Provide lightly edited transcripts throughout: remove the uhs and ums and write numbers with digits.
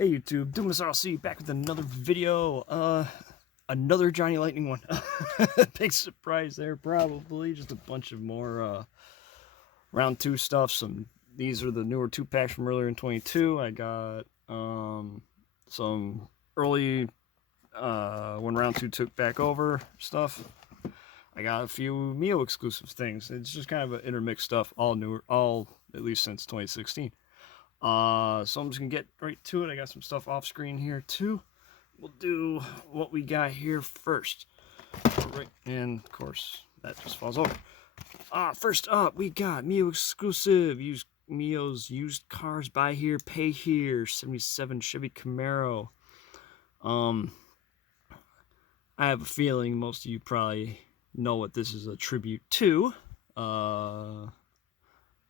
Hey YouTube, DoomsRC back with another video. Another Johnny Lightning one. Big surprise there, probably. Just a bunch of more round 2 stuff. These are the newer 2-packs from earlier in 22. I got some early when round 2 took back over stuff. I got a few Mio exclusive things. It's just kind of an intermixed stuff, all newer, all at least since 2016. So I'm just gonna get right to it. I got some stuff off screen here too. We'll do what we got here first. Right, and of course that just falls over. First up we got Mio exclusive. Mio's used cars, buy here, pay here. 77 Chevy Camaro. I have a feeling most of you probably know what this is a tribute to.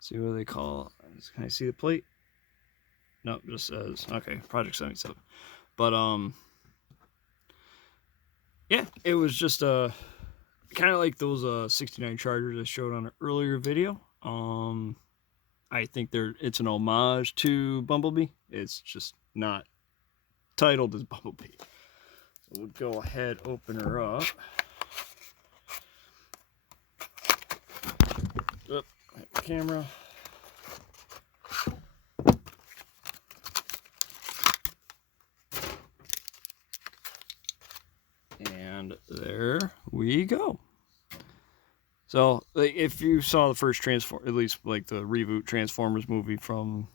See what they call it. Can I see the plate? Nope, just says, okay, Project 77. But, yeah, it was just, kind of like those, 69 Chargers I showed on an earlier video. I think it's an homage to Bumblebee. It's just not titled as Bumblebee. So we'll go ahead, open her up. Oop, camera. And there we go. So, like, if you saw the first at least like the reboot Transformers movie from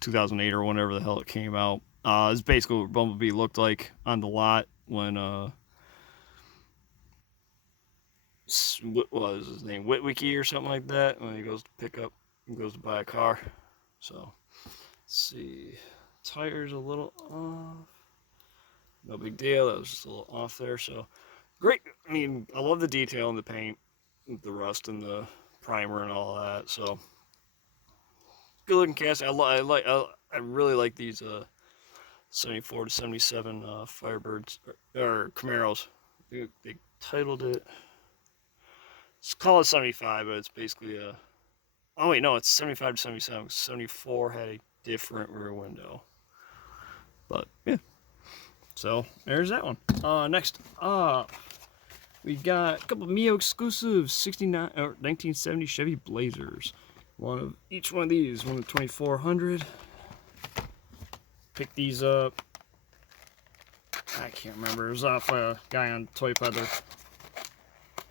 2008 or whenever the hell it came out, it's basically what Bumblebee looked like on the lot when what was his name, Witwicky or something like that, when he goes to buy a car. So, let's see, tires a little off. No big deal, that was just a little off there. So great. I mean, I love the detail in the paint, the rust and the primer and all that. So good looking cast. I really like these 74 to 77 Firebirds or Camaros. They titled it. It's called 75, but it's basically a. Oh wait, no, it's 75 to 77. 74 had a different rear window. But yeah. So there's that one. Next up, we got a couple of Mio exclusives, 1970 Chevy Blazers. Each one of these, one of 2400. Pick these up. I can't remember. It was off a guy on Toy Peddler.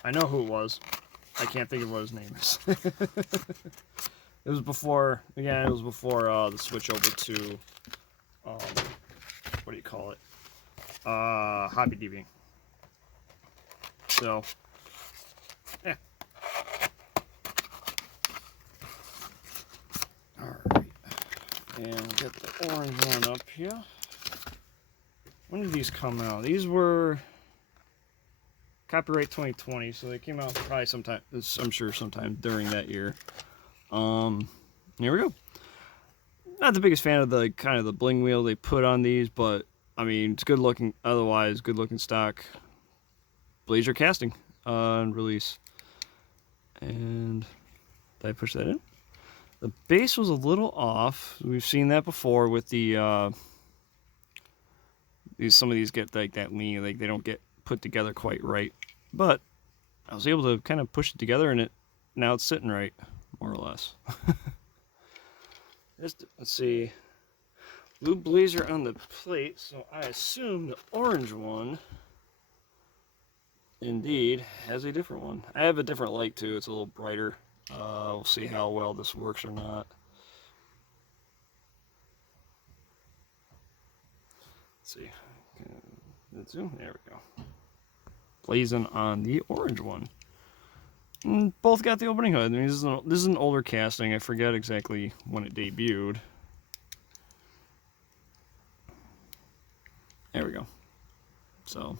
I know who it was. I can't think of what his name is. It was before. Again, it was before the switch over to what do you call it? Hobby DB. So, yeah. Alright. And we'll get the orange one up here. When did these come out? These were copyright 2020, so they came out probably sometime, I'm sure sometime during that year. Here we go. Not the biggest fan of the kind of the bling wheel they put on these, but I mean, it's good looking, otherwise good looking stock Blazer casting on release. And did I push that in? The base was a little off. We've seen that before with the some of these get like that lean, like they don't get put together quite right. But I was able to kind of push it together, and now it's sitting right, more or less. Let's see. Blue Blazer on the plate, so I assume the orange one indeed has a different one. I have a different light too, it's a little brighter. We'll see how well this works or not. Let's see. Zoom. There we go. Blazing on the orange one. And both got the opening hood. I mean, this is an older casting. I forget exactly when it debuted. There we go. So,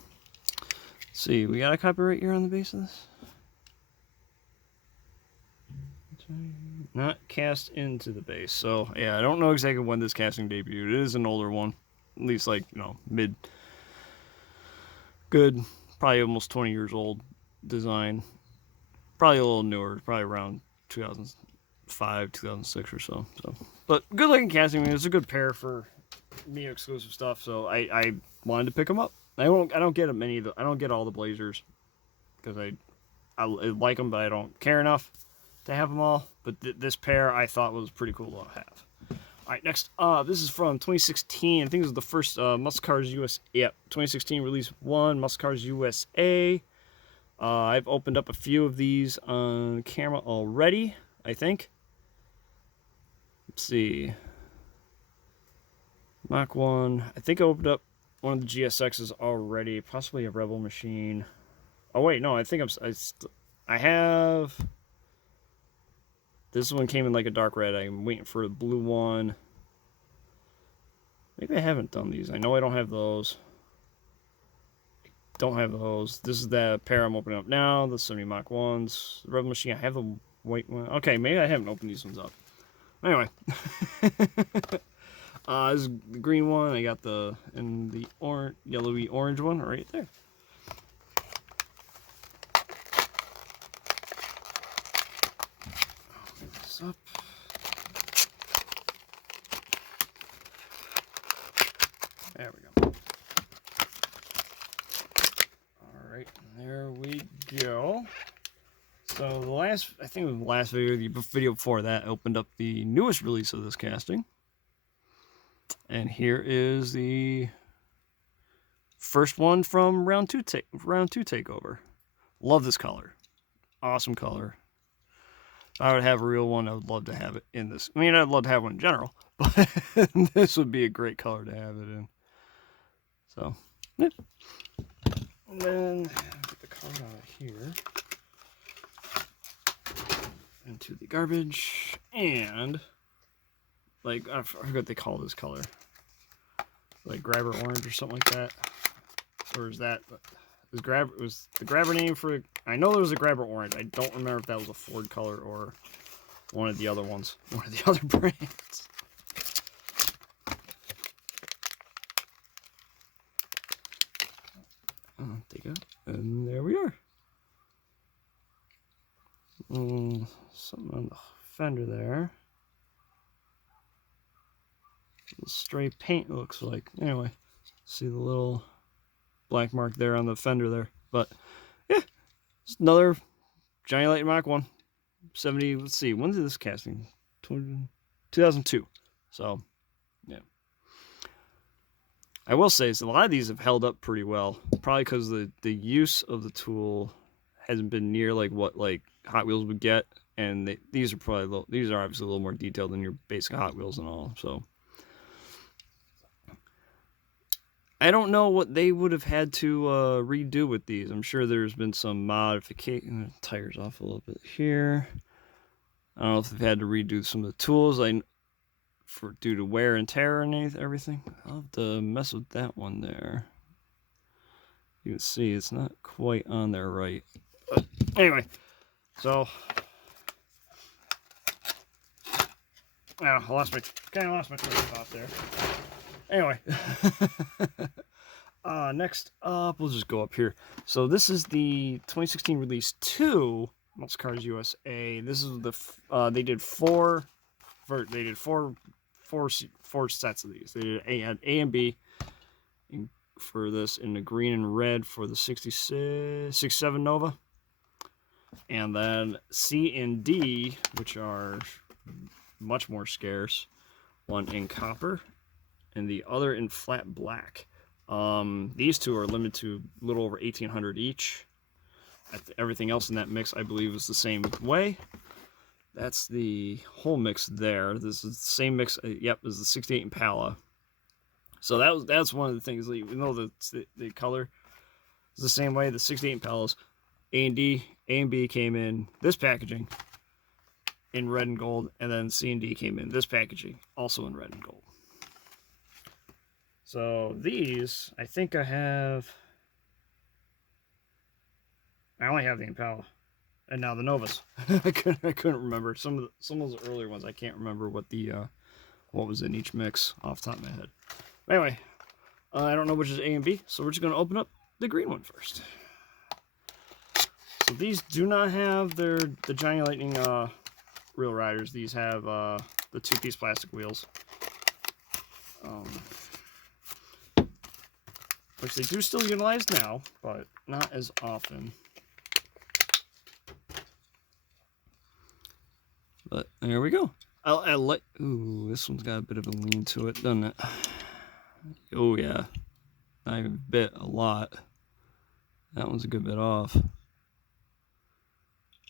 let's see, we got a copyright year on the base of this? Not cast into the base. So, yeah, I don't know exactly when this casting debuted. It is an older one. At least, like, you know, good, probably almost 20 years old design. Probably a little newer, probably around 2005, 2006 or so. But good looking casting. I mean, it's a good pair for me exclusive stuff, so I wanted to pick them up. I don't get many of the, I don't get all the Blazers because I like them, but I don't care enough to have them all. But this pair I thought was pretty cool to have. All right, next up, this is from 2016. I think this is the first Muscle Cars US. Yep, 2016 release 1 Muscle Cars USA. I've opened up a few of these on camera already, I think. Let's see. Mach 1. I think I opened up one of the GSXs already, possibly a Rebel Machine. Oh wait, no, I think I have. This one came in like a dark red. I'm waiting for a blue one. Maybe I haven't done these. I know I don't have those. Don't have those. This is the pair I'm opening up now. The 70 Mach 1s. The Rebel Machine. I have the white one. Okay, maybe I haven't opened these ones up. Anyway. This is the green one. I got the orange, yellowy orange one right there. I'll move this up. There we go. All right, there we go. So I think it was the last video, the video before that, I opened up the newest release of this casting. And here is the first one from round two takeover. Love this color. Awesome color. If I would have a real one, I would love to have it in this. I mean, I'd love to have one in general, but this would be a great color to have it in. So, yeah. And then get the card out of here. Into the garbage. And, like, I forget what they call this color. Like grabber orange or something like that. Or is that was the grabber name for, I know there was a grabber orange. I don't remember if that was a Ford color or one of the other ones, one of the other brands. Take it, and there we are. Something on the fender there. Little stray paint, it looks like. Anyway, see the little black mark there on the fender there. But yeah, it's another Johnny Lightning Mach 1 70. Let's see, when did this casting? 2002. So yeah, I will say so a lot of these have held up pretty well. Probably because the use of the tool hasn't been near like what like Hot Wheels would get, and these are probably these are obviously a little more detailed than your basic Hot Wheels and all. So. I don't know what they would have had to redo with these. I'm sure there's been some modification. Tires off a little bit here. I don't know if they've had to redo some of the tools due to wear and tear and everything. I'll have to mess with that one there. You can see it's not quite on there right. But anyway, so I lost my train of thought there. Anyway, next up, we'll just go up here. So this is the 2016 release 2 Muscle Cars USA. This is the they did four sets of these. They did A and B for this in the green and red for the 67 Nova, and then C and D, which are much more scarce, one in copper and the other in flat black. These two are limited to a little over 1,800 each. Everything else in that mix, I believe, is the same way. That's the whole mix there. This is the same mix. Yep, is the 68 Impala. So that's one of the things. Even though the color is the same way, the 68 Impalas, A and B came in this packaging in red and gold, and then C and D came in this packaging also in red and gold. So these, I think I only have the Impala, and now the Novas. I couldn't remember some of those earlier ones. I can't remember what what was in each mix off the top of my head. Anyway, I don't know which is A and B, so we're just going to open up the green one first. So these do not have the Johnny Lightning Real Riders. These have the two-piece plastic wheels. which they do still utilize now, but not as often. But there we go. I like. Ooh, this one's got a bit of a lean to it, doesn't it? Oh yeah, not even a bit, a lot. That one's a good bit off.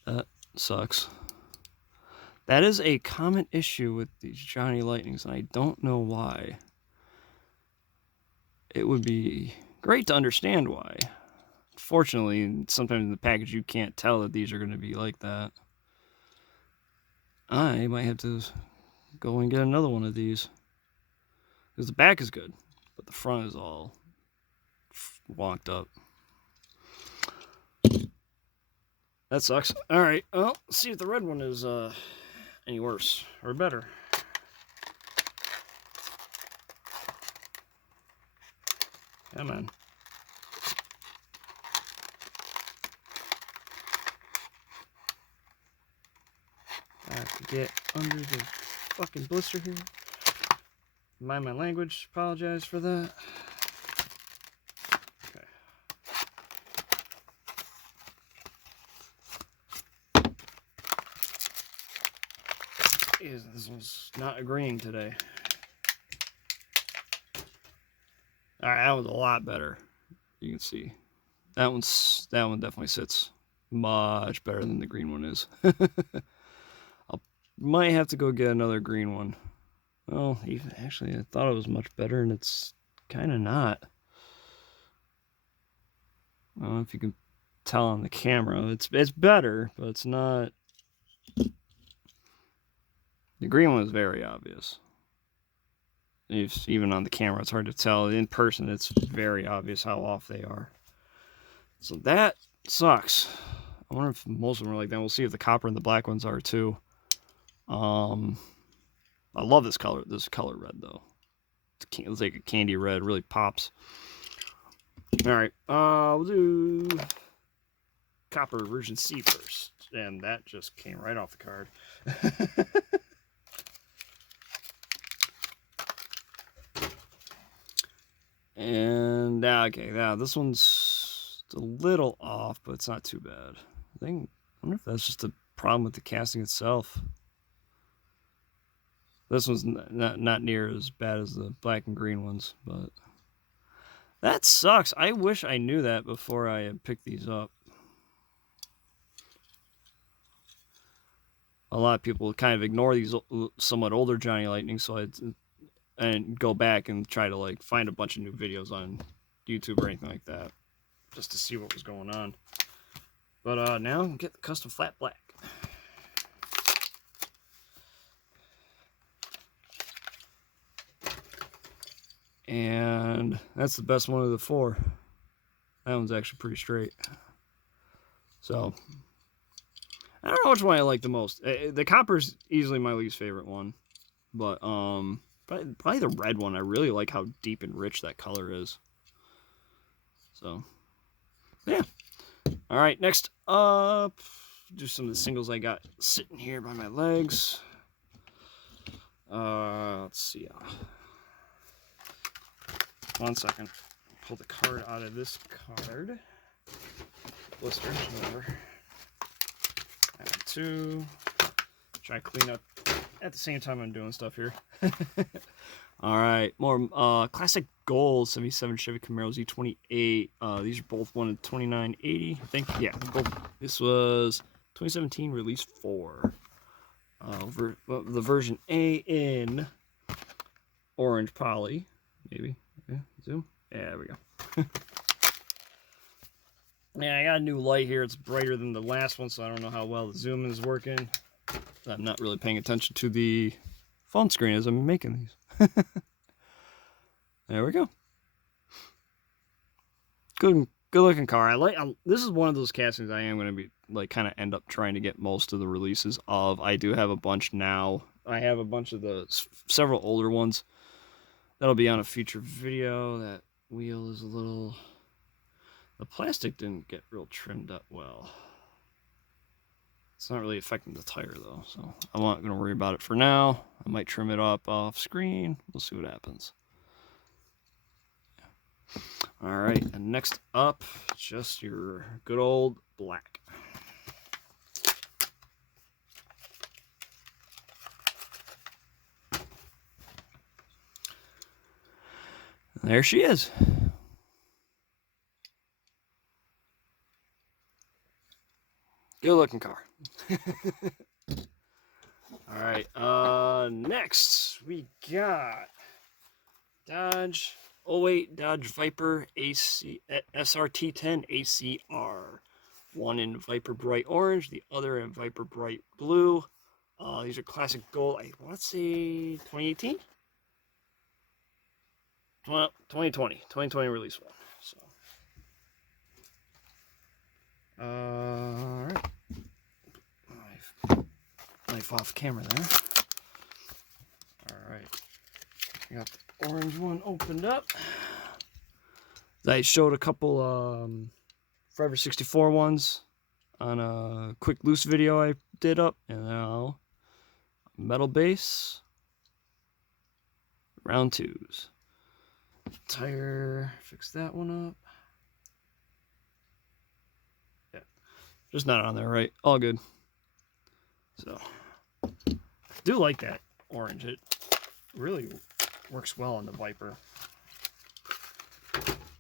That sucks. That is a common issue with these Johnny Lightnings, and I don't know why. It would be great to understand why. Fortunately, sometimes in the package you can't tell that these are going to be like that. I might have to go and get another one of these. Because the back is good, but the front is all wonked up. That sucks. Alright, well, let's see if the red one is any worse or better. Come on. I have to get under the fucking blister here. Mind my language. Apologize for that. Okay. This one's not agreeing today. Alright, that was a lot better. You can see. That one definitely sits much better than the green one is. I might have to go get another green one. Well, even actually, I thought it was much better, and it's kind of not. I don't know if you can tell on the camera. It's better, but it's not. The green one is very obvious. Even on the camera, it's hard to tell. In person, it's very obvious how off they are. So that sucks. I wonder if most of them are like that. We'll see if the copper and the black ones are too. I love this color red though. It's like a candy red, really pops. All right, we'll do copper version C first, and that just came right off the card. And okay, now this one's a little off, but it's not too bad. I wonder if that's just a problem with the casting itself. This one's not near as bad as the black and green ones, but that sucks. I wish I knew that before I had picked these up. A lot of people kind of ignore these somewhat older Johnny Lightning, so and go back and try to like find a bunch of new videos on YouTube or anything like that, just to see what was going on. But now get the custom flat black. And that's the best one of the four. That one's actually pretty straight. So I don't know which one I like the most. The copper's easily my least favorite one, but probably the red one. I really like how deep and rich that color is. So yeah. All right, next up, do some of the singles I got sitting here by my legs. Let's see. 1 second. Pull the card out of this card. Blister, whatever. And 2. Try to clean up at the same time I'm doing stuff here. All right, more classic gold 77 Chevy Camaro Z28. These are both one of 2980, I think. Yeah, both. This was 2017 release 4. The version A in orange poly, maybe. Yeah, zoom. Yeah, there we go. Yeah, I got a new light here. It's brighter than the last one, so I don't know how well the zoom is working. I'm not really paying attention to the phone screen as I'm making these. There we go. Good looking car. This is one of those castings I am going to be like kind of end up trying to get most of the releases of. I do have a bunch now. I have a bunch of the several older ones that'll be on a future video. That wheel is a little. The plastic didn't get real trimmed up well. It's not really affecting the tire though, so I'm not going to worry about it for now. I might trim it up off screen. We'll see what happens. All right, and next up, just your good old black. There she is. Good looking car. All right, next we got Dodge 08 Dodge Viper AC SRT10 ACR. One in Viper Bright Orange, the other in Viper Bright Blue. These are classic gold. I want to say 2018? 2020 release one. So, all right. Knife off camera there. All right. I got the orange one opened up. I showed a couple Forever 64 ones on a quick loose video I did up, and now metal base, round twos. Tire, fix that one up. Yeah, just not on there, right? All good. So, I do like that orange. It really works well on the Viper.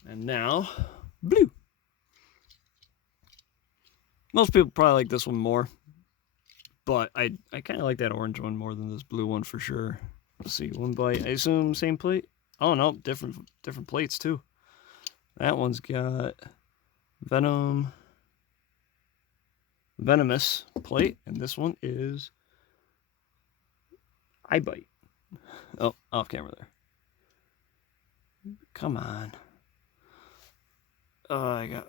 And now, blue. Most people probably like this one more, but I kind of like that orange one more than this blue one for sure. Let's see, one bite. I assume same plate. Oh no, different plates too. That one's got venomous plate, and this one is I bite. Oh, off camera there. Come on. I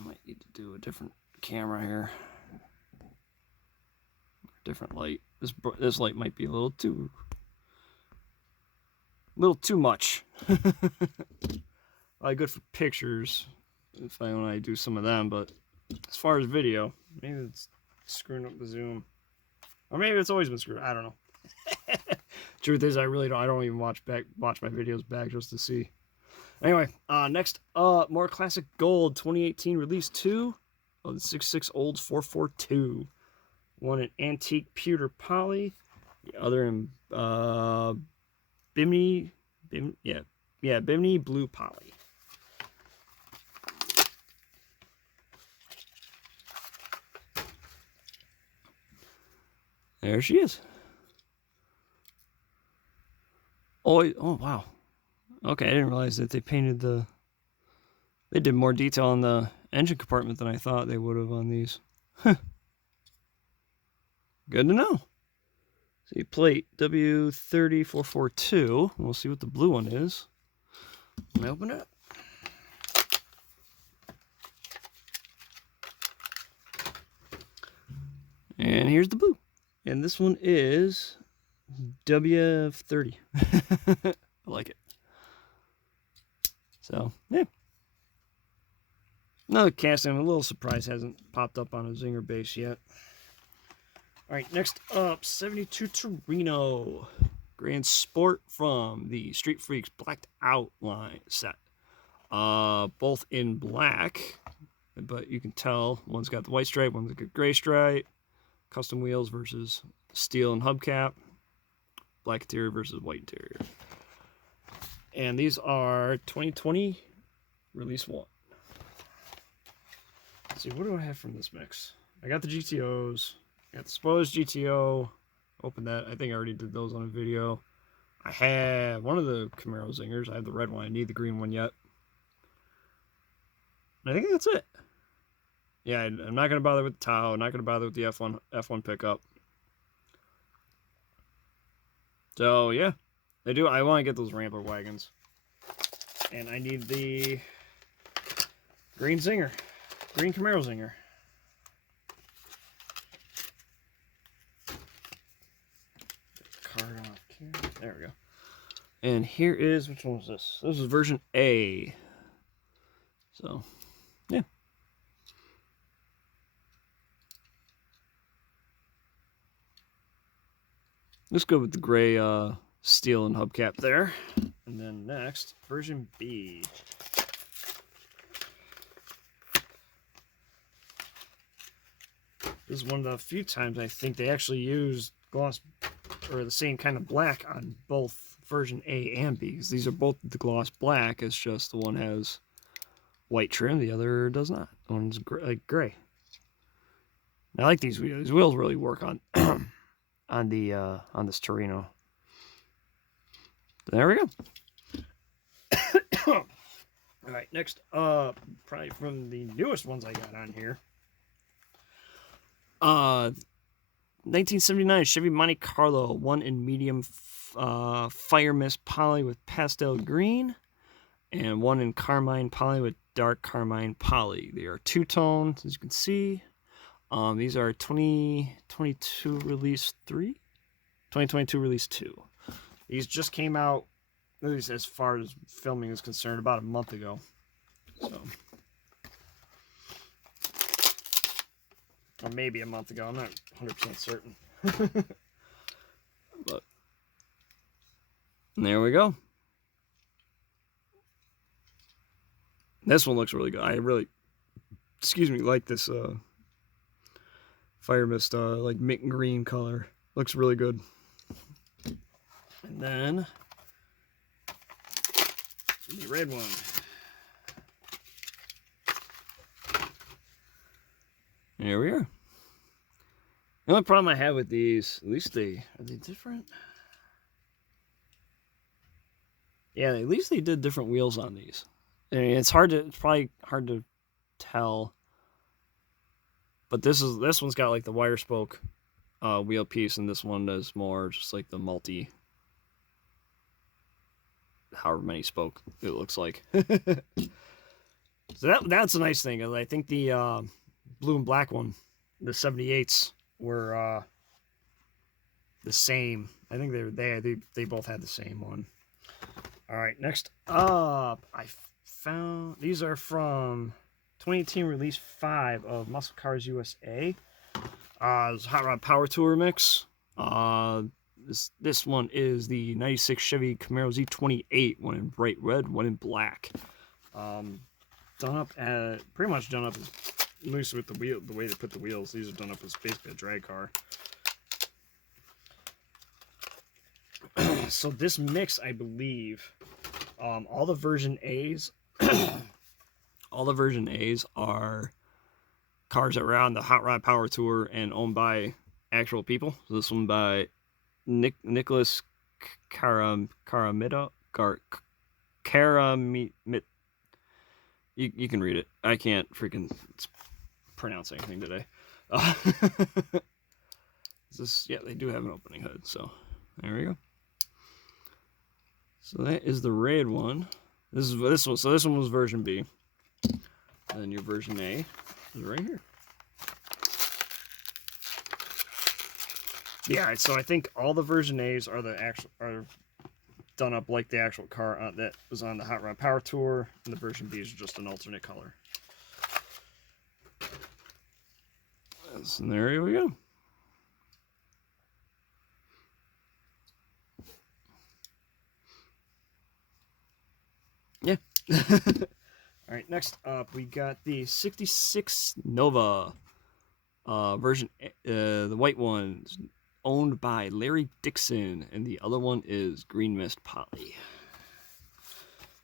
might need to do a different camera here. Different light. This light might be a little too much. Good for pictures when I do some of them, but as far as video, maybe it's screwing up the zoom, or maybe it's always been screwed. I don't know. Truth is, I don't even watch my videos back just to see. Anyway, next up, more classic gold 2018 release 2 of the 66 Olds 442. One in antique pewter poly, the other in Bimini blue poly. There she is. Oh wow. Okay, I didn't realize that they did more detail on the engine compartment than I thought they would have on these. Good to know. See, plate W30442. We'll see what the blue one is. Let me open it. And here's the blue. And this one is W30. I like it. So, yeah. Another casting. I'm a little surprised hasn't popped up on a Zinger base yet. Alright, next up, 72 Torino. Grand Sport from the Street Freaks Blacked Out line set. Both in black, but you can tell one's got the white stripe, one's got the gray stripe. Custom wheels versus steel and hubcap. Black interior versus white interior. And these are 2020 release 1. Let's see, what do I have from this mix? I got the GTOs. I got the Spoilers GTO. Open that. I think I already did those on a video. I have one of the Camaro Zingers. I have the red one. I need the green one yet. And I think that's it. Yeah, I'm not going to bother with the Tahoe. I'm not going to bother with the F1 pickup. So, yeah. I want to get those Rambler wagons. And I need the green Zinger. Green Camaro Zinger. Card off here. There we go. And here is, which one was this? This is version A. So, yeah. Let's go with the gray steel and hubcap there. And then next, version B. This is one of the few times I think they actually used gloss or the same kind of black on both version A and B, because these are both the gloss black. It's just the one has white trim, the other does not. The one's like gray. I like these wheels. These wheels really work on on this Torino. There we go. All right, next up, probably from the newest ones I got on here. 1979 Chevy Monte Carlo, one in medium fire mist poly with pastel green, and one in carmine poly with dark carmine poly. They are two-tone, as you can see. These are 2022 release 3, 2022 release 2. These just came out, at least as far as filming is concerned, about a month ago. So, or maybe a month ago. I'm not 100% certain. But there we go. This one looks really good. I really, like this fire mist, like mint green color. Looks really good. And then the red one. There we are. The only problem I have with these, at least are they different? Yeah, at least they did different wheels on these. I mean, it's probably hard to tell. But this one's got like the wire spoke wheel piece, and this one is more just like the multi, however many spoke it looks like. So that's a nice thing. I think the blue and black one, the 78s, were the same. I think they both had the same one. All right, next up, I found these are from 2018 release 5 of Muscle Cars USA. It's Hot Rod Power Tour mix. This one is the 96 Chevy Camaro Z28, one in bright red, one in black. Done up pretty much done up as loose with the wheel, the way they put the wheels. These are done up as basically a drag car. So this mix, I believe, all the version A's, all the version A's are cars that were on the Hot Rod Power Tour and owned by actual people. So this one by Nicholas Caramito. You can read it. I can't freaking pronounce anything today. Yeah, they do have an opening hood, so there we go. So that is the red one. This one. So this one was version B. And then your version A is right here. Yeah, so I think all the version A's are done up like the actual car that was on the Hot Rod Power Tour, and the version B is just an alternate color. And there we go. Yeah. All right, next up we got the 66 Nova version, the white one is owned by Larry Dixon, and the other one is Green Mist Poly.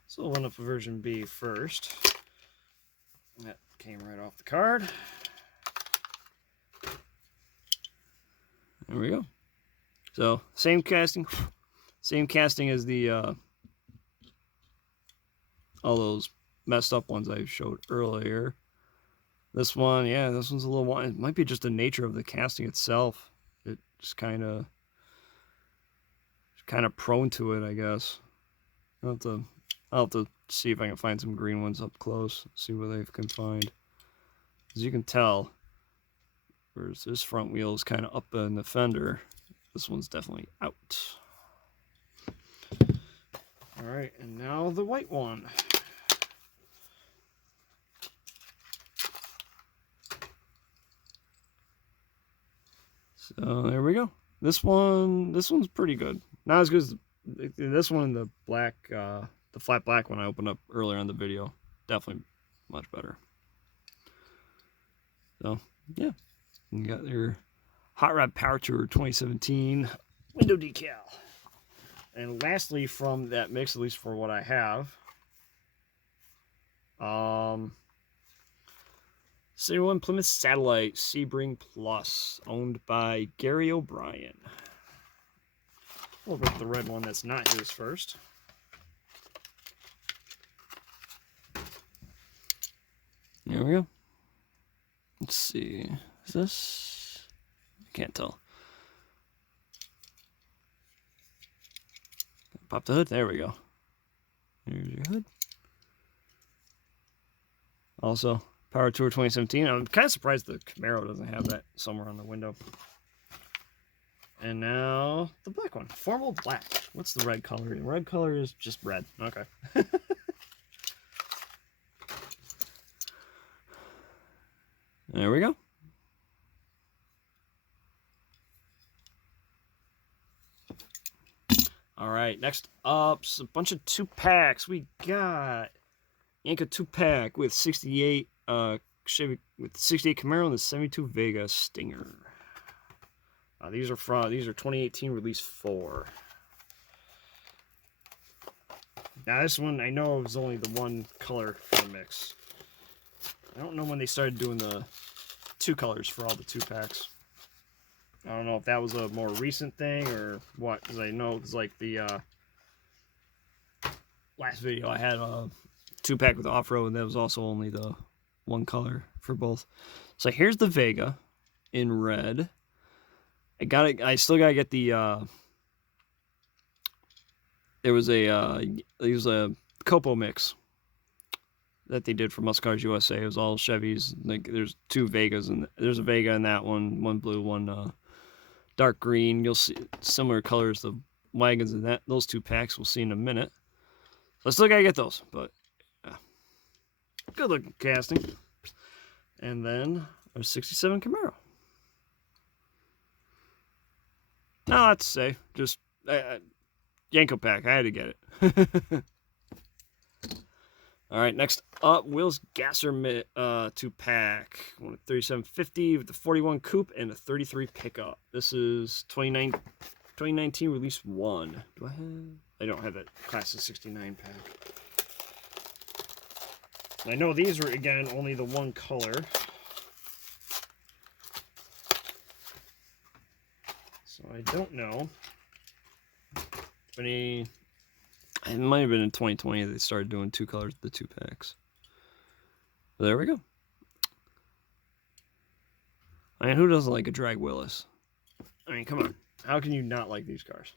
So we'll run up version B first. That came right off the card. There we go. So same casting as the all those messed up ones I showed earlier. This one, yeah, this one's a little, it might be just the nature of the casting itself. It just kind of prone to it, I guess. I'll have to see if I can find some green ones up close, see what they can find. As you can tell, whereas this front wheel is kind of up in the fender, this one's definitely out. All right, and now the white one. So there we go. This one's pretty good. Not as good as this one, the black, the flat black one I opened up earlier in the video. Definitely much better. So yeah, You got your Hot Rod Power Tour 2017 window decal. And lastly, from that mix, at least for what I have, Serial 1 Plymouth Satellite Sebring Plus, owned by Gary O'Brien. We'll go with the red one that's not his first. There we go. Let's see. Is this? I can't tell. Pop the hood. There we go. Here's your hood. Also, Power Tour 2017. I'm kind of surprised the Camaro doesn't have that somewhere on the window. And now the black one. Formal black. What's the red color? The red color is just red. Okay. There we go. All right, next up, a bunch of 2-packs. We got Yanko 2-pack with 68 Chevy with 68 Camaro and the 72 Vega Stinger. These are 2018 release 4. Now this one I know is only the one color for the mix. I don't know when they started doing the 2 colors for all the 2-packs. I don't know if that was a more recent thing or what, because I know it's like the last video I had a 2-pack with off-road, and that was also only the one color for both. So here's the Vega in red. I still gotta get the there was a Copo mix that they did for Muscle Cars USA. It was all Chevys. Like there's 2 Vegas, and there's a Vega in that one blue, one dark green. You'll see similar colors, the wagons in that those 2 packs we'll see in a minute. So I still gotta get those, but yeah. Good looking casting. And then our 67 Camaro. No, that's safe. Just Yanko pack. I had to get it. All right, next up, Will's Gasser 2-pack. 3750 with the 41 coupe and a 33 pickup. This is 2019 release 1. Do I have? I don't have that class of 69 pack. I know these are, again, only the one color. So I don't know. It might have been in 2020 they started doing 2 colors, the 2-packs. But there we go. I mean, who doesn't like a drag Willis? I mean, come on. How can you not like these cars?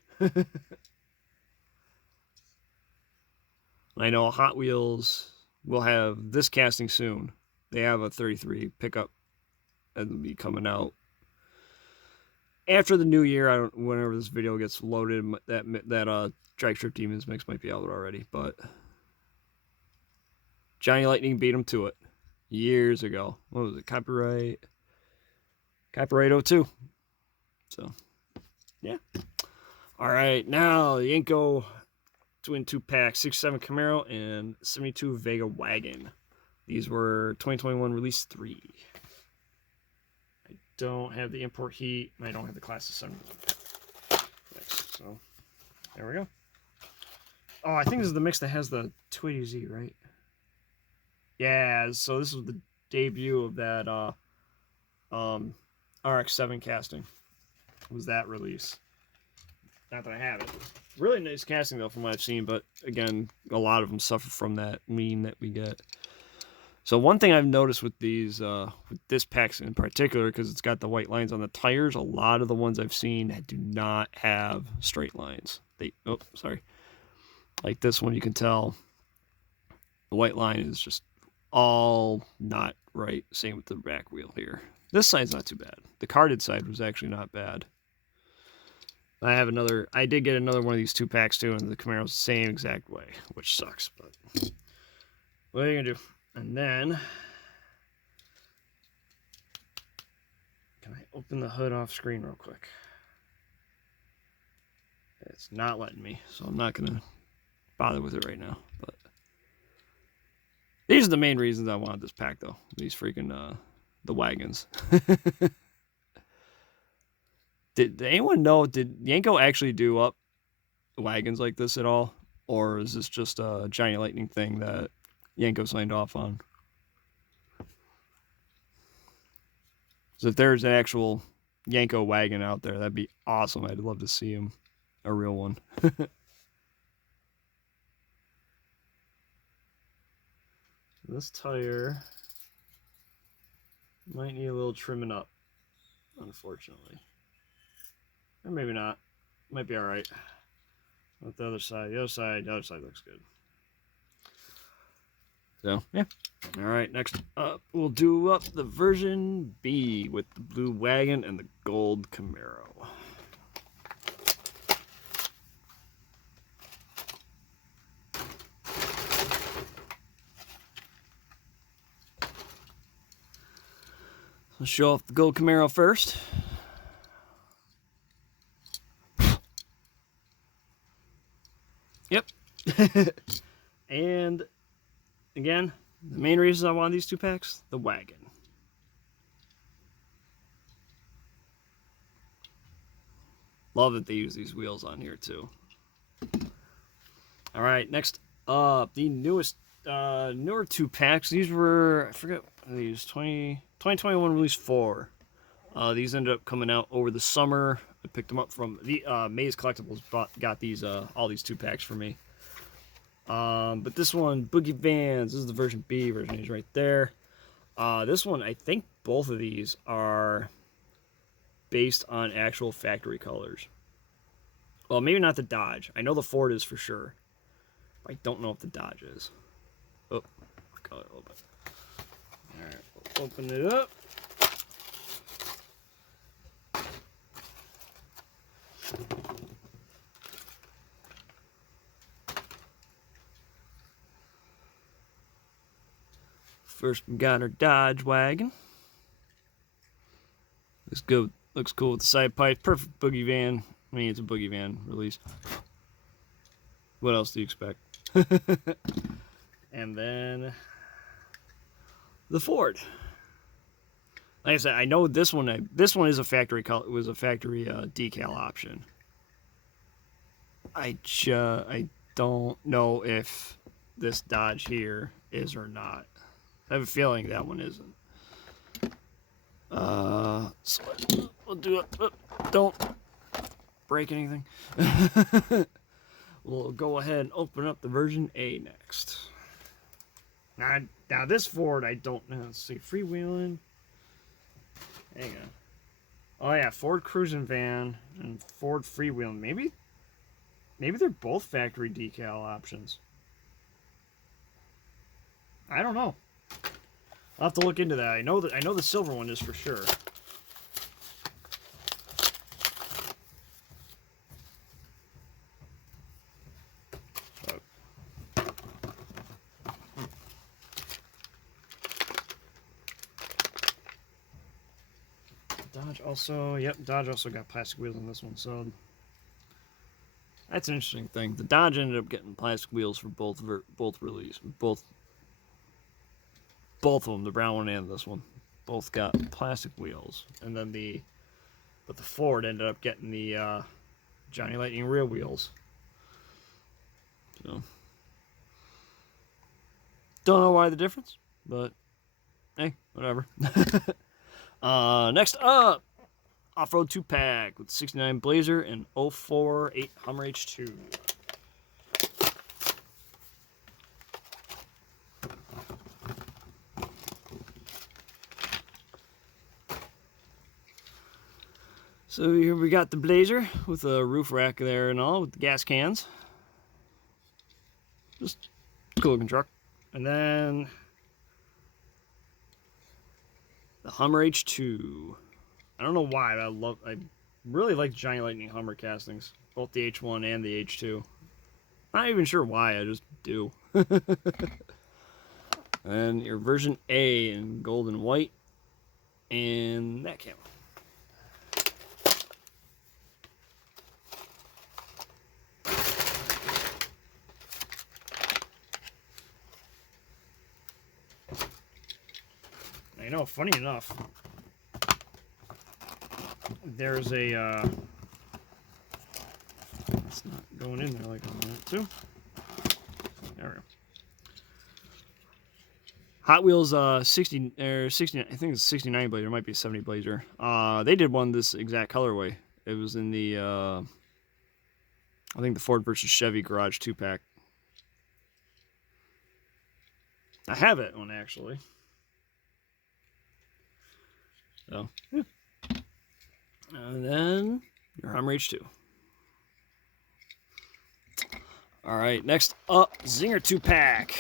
I know Hot Wheels will have this casting soon. They have a 33 pickup that will be coming out after the new year. Whenever this video gets loaded, that Drag Strip Demons mix might be out already. But Johnny Lightning beat him to it years ago. What was it? Copyright 02. So yeah. All right, now the Yanko twin 2-pack 67 Camaro and 72 Vega wagon. These were 2021 release 3. I don't have the import heat, and I don't have the class of 71 mix. So there we go. Oh, I think this is the mix that has the 280Z, right? Yeah, so this was the debut of that RX-7 casting. Was that release? Not that I have it. Really nice casting though, from what I've seen. But again, a lot of them suffer from that lean that we get. So one thing I've noticed with these, with this pack in particular, because it's got the white lines on the tires, a lot of the ones I've seen do not have straight lines. Like this one, you can tell the white line is just all not right. Same with the back wheel here. This side's not too bad. The carded side was actually not bad. I did get another one of these 2-packs too, and the Camaro's the same exact way, which sucks, but what are you gonna do? And then, can I open the hood off screen real quick? It's not letting me, so I'm not gonna bother with it right now. But these are the main reasons I wanted this pack, though. These freaking the wagons. Did anyone know? Did Yanko actually do up wagons like this at all, or is this just a Johnny Lightning thing that Yanko signed off on? So if there's an actual Yanko wagon out there, that'd be awesome. I'd love to see him, a real one. This tire might need a little trimming up, unfortunately. Or maybe not. Might be alright. With the other side. The other side looks good. So, yeah. Alright, next up, we'll do up the version B with the blue wagon and the gold Camaro. Let's show off the gold Camaro first. Yep. And again, the main reason I want these 2 packs, the wagon. Love that they use these wheels on here too. All right, next up, the newer 2 packs. These were, I forget, these 2021 release 4. These ended up coming out over the summer. I picked them up from the Maze Collectibles. Got these all these 2 packs for me. But this one, Boogie Vans. This is the version B. Version A is right there. This one, I think both of these are based on actual factory colors. Well, maybe not the Dodge. I know the Ford is for sure. I don't know if the Dodge is. Oh, color a little bit. All right, we'll open it up. First, we got our Dodge wagon. Looks good. Looks cool with the side pipes. Perfect boogie van. I mean, it's a boogie van release. What else do you expect? And then the Ford. Like I said, I know this one. This one is a factory color. It was a factory decal option. I don't know if this Dodge here is or not. I have a feeling that one isn't. So we'll do it. Don't break anything. We'll go ahead and open up the version A next. Now this Ford, I don't know. Let's see, freewheeling. Hang on. Oh yeah, Ford cruising van and Ford freewheeling. Maybe they're both factory decal options. I don't know. I'll have to look into that. I know the silver one is for sure. Dodge also got plastic wheels on this one, so that's an interesting thing. The Dodge ended up getting plastic wheels for both releases. Both of them, the brown one and this one, both got plastic wheels. And then the Ford ended up getting the Johnny Lightning rear wheels. So don't know why the difference, but hey, whatever. Next up, off-road 2-pack with 69 Blazer and 048 Hummer H2. So here we got the Blazer with a roof rack there and all with the gas cans. Just cool looking truck. And then the Hummer H2. I don't know why, but I really like Johnny Lightning Hummer castings. Both the H1 and the H2. Not even sure why, I just do. And your version A in gold and white. And that camo. Now, you know, funny enough, there's a, it's not going in there like I want it to. There we go. Hot Wheels 60 or 60, I think it's 69 Blazer, it might be 70 Blazer. They did one this exact colorway. It was in the I think the Ford versus Chevy Garage 2-pack. I have it one actually. So, yeah. And then your Hummer H2. All right, next up, Zinger 2-pack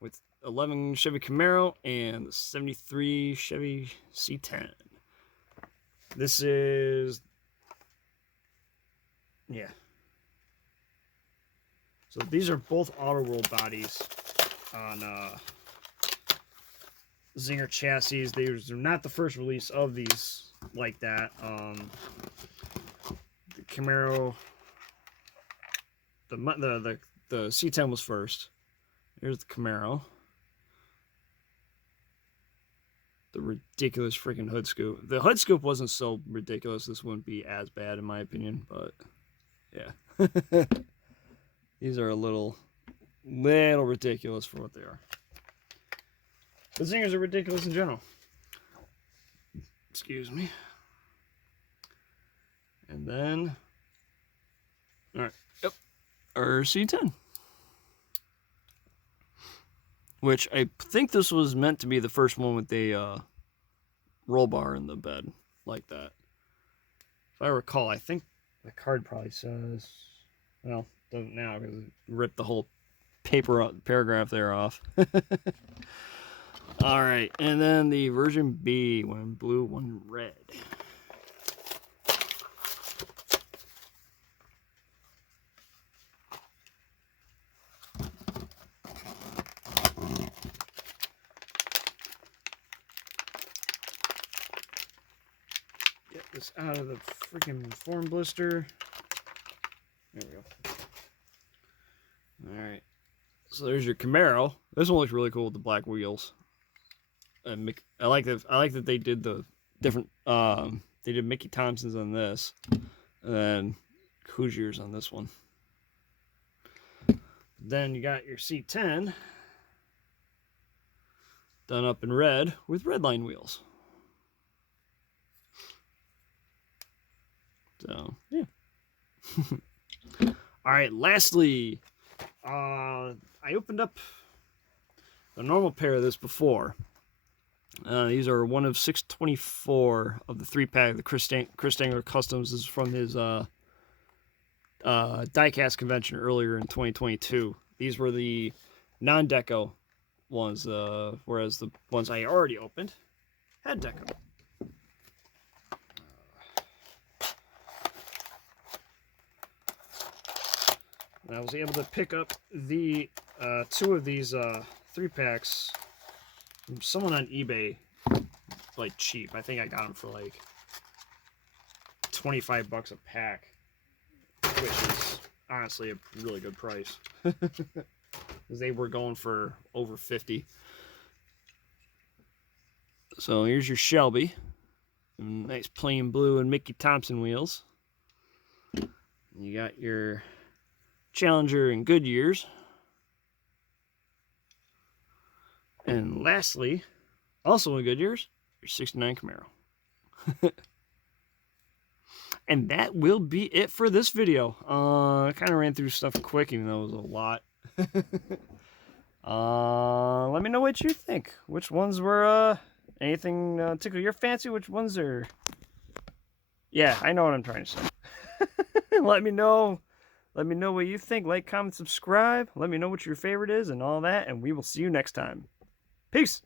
with 11 Chevy Camaro and the 73 Chevy C10. This is, yeah. So these are both Auto World bodies on Zinger chassis. They're not the first release of these like that. The Camaro, the C10 was first. Here's the Camaro. The ridiculous freaking hood scoop. The hood scoop wasn't so ridiculous. This wouldn't be as bad in my opinion, but yeah. These are a little ridiculous for what they are. The Zingers are ridiculous in general. Excuse me. And then, all right, yep, our C10. Which I think this was meant to be the first one with a roll bar in the bed like that. If I recall, I think the card probably says, well, doesn't now because it ripped the whole paragraph there off. All right, and then the version B, one blue, one red. Get this out of the freaking form blister. There we go. All right, so there's your Camaro. This one looks really cool with the black wheels. And I like that they did the different. They did Mickey Thompson's on this, and then Hoosiers on this one. Then you got your C10 done up in red with red line wheels. So yeah. All right. Lastly, I opened up the normal pair of this before. These are one of 624 of the 3-pack. The Chris Stangler Customs is from his diecast convention earlier in 2022. These were the non-deco ones, whereas the ones I already opened had deco. And I was able to pick up the 2 of these 3-packs from someone on eBay, like cheap. I think I got them for like $25 a pack, which is honestly a really good price. Because they were going for over 50. So here's your Shelby, nice plain blue and Mickey Thompson wheels. You got your Challenger and Goodyears. And lastly, also in Goodyears, your 69 Camaro. And that will be it for this video. I kind of ran through stuff quick, even though it was a lot. Let me know what you think. Which ones were, anything tickle your fancy? Which ones are... Yeah, I know what I'm trying to say. Let me know. Let me know what you think. Like, comment, subscribe. Let me know what your favorite is and all that. And we will see you next time. Peace.